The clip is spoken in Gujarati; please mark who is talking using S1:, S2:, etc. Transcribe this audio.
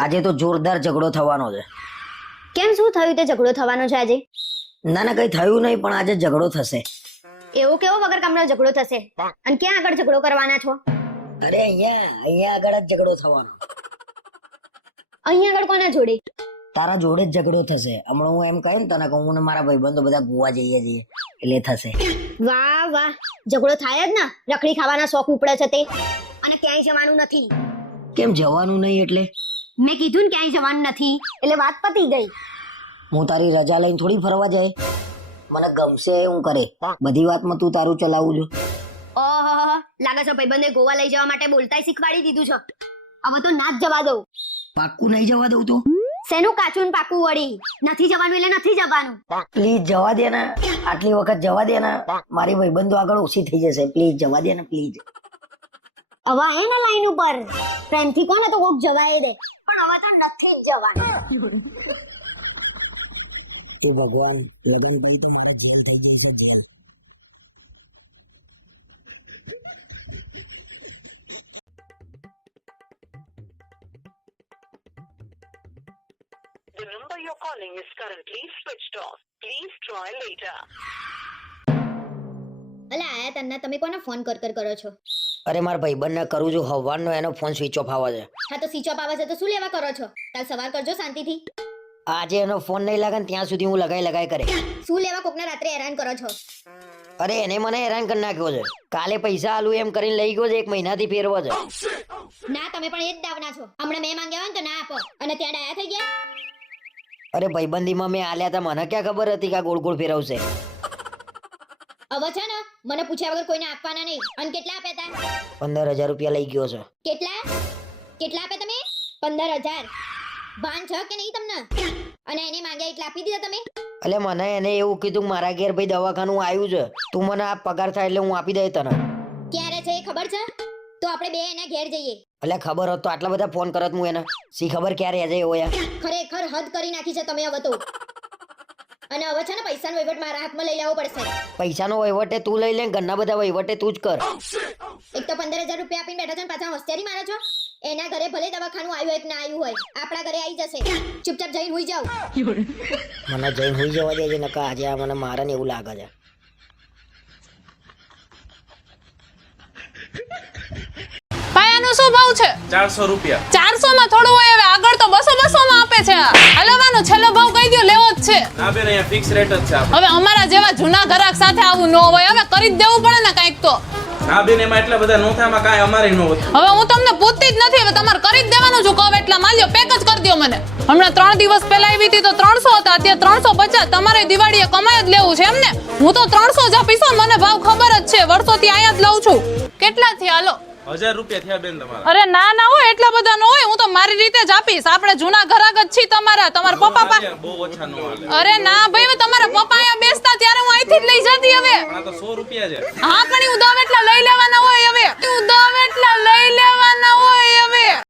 S1: આજે તો જોરદાર ઝઘડો થવાનો છે.
S2: કેમ શું થયું તે ઝઘડો થવાનો છે આજે?
S1: ના ના કઈ થયું નહીં પણ આજે ઝઘડો થશે.
S2: એવો કેવો વગર કામનો ઝઘડો થશે? અને ક્યાં આગળ ઝઘડો કરવાના છો?
S1: અરે અહીંયા અહીંયા આગળ જ ઝઘડો થવાનો.
S2: અહીંયા આગળ કોના જોડે?
S1: તારા જોડે જ ઝઘડો થશે. હમણાં હું એમ કહ્યું તને કે હું ને મારા ભાઈબંધો બધા ગોવા જઈએ છીએ એટલે થશે.
S2: વાહ વાહ. ઝઘડો થાય જ ને. રખડી ખાવાના શોખ ઉપડે છે તે. અને ક્યાંય જવાનું નથી.
S1: કેમ જવાનું નહીં એટલે?
S2: મેં કીધું ને ક્યાંય જવાનું નથી. એટલે વાત પતી ગઈ.
S1: હું તારી રજા લઈને થોડી ફરવા જાય. મને ગમશે હું કરે. બધી વાતમાં તું તારું ચલાવું છું.
S2: ઓહો લાગે છે ભાઈબંધે ગોવા લઈ જવા માટે બોલતાય શીખવાડી દીધું છે. હવે તો ના જ જવા દઉં.
S1: પાક્કું નહીં જવા દઉં તો?
S2: શેનું કાચું ને પાકું વળી? નથી જવાનું એટલે નથી જવાનું.
S1: પ્લીઝ જવા દે ને. આટલી વખત જવા દે ને. મારી ભાઈબંધો આગળ ઓછી થઈ જશે. પ્લીઝ જવા દે ને પ્લીઝ.
S2: હવે આવે ને લાઈન ઉપર. પ્રેમથી કોને તો કોક જવાય દે. નથી જવાનું
S1: તું ભગવાન લગન થઈ તો મારે જેલ થઈ જઈ છે jail
S3: The number you're calling is currently switched off. Please try later.
S2: અલા આયા તન્ના તમે કોને ફોન કર કર કરો છો
S1: અરે મારા ભાઈબંધને કરું છું હવારનો એનો ફોન સ્વિચ ઓફ આવે છે.
S2: હા તો સ્વિચ ઓફ આવે છે તો શું લેવા કરો છો? કાલ સવાર કરજો શાંતિથી.
S1: આજે એનો ફોન નહીં લાગે ને ત્યાં સુધી હું લગાઈ લગાઈ કરે.
S2: શું લેવા કોકને રાત્રે હેરાન કરો છો?
S1: અરે એને મને હેરાન કરી નાખ્યો છે. કાલે પૈસા આલું એમ કરીને લઈ ગયો છે એક મહિનાથી ફેરવો છે.
S2: ના તમે પણ એ જ દાવના છો. હમણાં મેં માંગ્યા હોય ને તો ના આપો. અને ત્યાં ડાયા થઈ ગયા?
S1: અરે ભાઈબંધીમાં મેં આલ્યા હતા મને ક્યાં ખબર હતી કે આ ગોળ ગોળ ફેરવશે?
S2: હવે છે ને મને પૂછ્યા વગર કોઈને આપવાના નહીં. અને કેટલા આપ્યા હતા
S1: પંદર હજાર રૂપિયા લઈ ગયો છે.
S2: કેટલા? કેટલા આપ્યા તમે? પંદર હજાર. ભાન છે કે નહીં તમને? અને એને માંગ્યા એટલા આપી દીધા તમે?
S1: એટલે મને એને એવું કીધું મારા ઘેર ભાઈ દવાખાનું આવ્યું છે. તું મને આ પગાર થાય એટલે હું આપી દઈ તને.
S2: ક્યારે છે એ ખબર છે? તો આપણે બે એના ઘેર જઈએ.
S1: એટલે ખબર હોત તો આટલા બધા ફોન કરત હું એને. સી ખબર ક્યારે આજે એવો યાર
S2: ખરેખર હદ કરી નાખી છે તમે હવે તો. અને હવે છે ને પૈસાનો વહીવટ મારા હાથમાં લઈ લેવો પડશે.
S1: પૈસાનો વહીવટે તું લઈ લે ને ઘરના બધા વહીવટે તું જ કર.
S2: એક તો પંદર હજાર રૂપિયા આપીને બેઠા છો ને પાછા હોસ્ટેરી મારો છો? એના ઘરે ભલે દવાખાનું આવ્યું હોય કે ના આવ્યું હોય. આપણા ઘરે આવી જશે. ચૂપચાપ જઈને હોઈ જાવ
S1: મને જઈને હોઈ જવા દેજે નકા આજે આ મને મારે ને એવું લાગે છે.
S4: શું ભાવ છે.
S5: ચારસો રૂપિયા.
S4: ચારસો માં થોડું હોય હવે. આગળ તો બસો બસો માં આપે છે. હલવાનો છેલ્લો ભાવ કહી દો લેવો જ છે.
S5: ના બેન અહીંયા ફિક્સ રેટ જ છે
S4: હવે અમારા જેવા જૂના ગ્રાહક સાથે આવું ન હોય. હવે કરી જ દેવું પડે ને કંઈક તો.
S5: ના બેન એમાં એટલા બધા નોથામાં કાઈ અમારે ન હોય.
S4: હવે હું તમને પૂછતી જ નથી. હવે તમારે કરી જ દેવાનું છું કહો. એટલા માલ્યો પેક આપજો મને. હમણાં ત્રણ દિવસ પહેલા આવી હતી તો ત્રણસો હતા અત્યારે ત્રણસો પચાસ. તમારે દિવાળીએ કમાઈ જ લેવું છે એમને. હું તો ત્રણસો જ આપીશ મને ભાવ ખબર જ છે. વર્ષોથી અહીંયા જ લઉં છું. કેટલા થયા
S5: લો રૂપિયા મારી રીતે જ
S4: આપીશ. આપણે જૂના ગ્રાહક જ છીએ તમારા. તમારા પપ્પા અરે ના ભાઈ તમારા પપ્પા બેસતા ત્યારે હું અહીંથી જ લઈ જતી હવે. હા પણ
S5: ઉદાવ એટલા લઈ લેવાના
S4: હોય હવે. ઉદાવ એટલા લઈ લેવા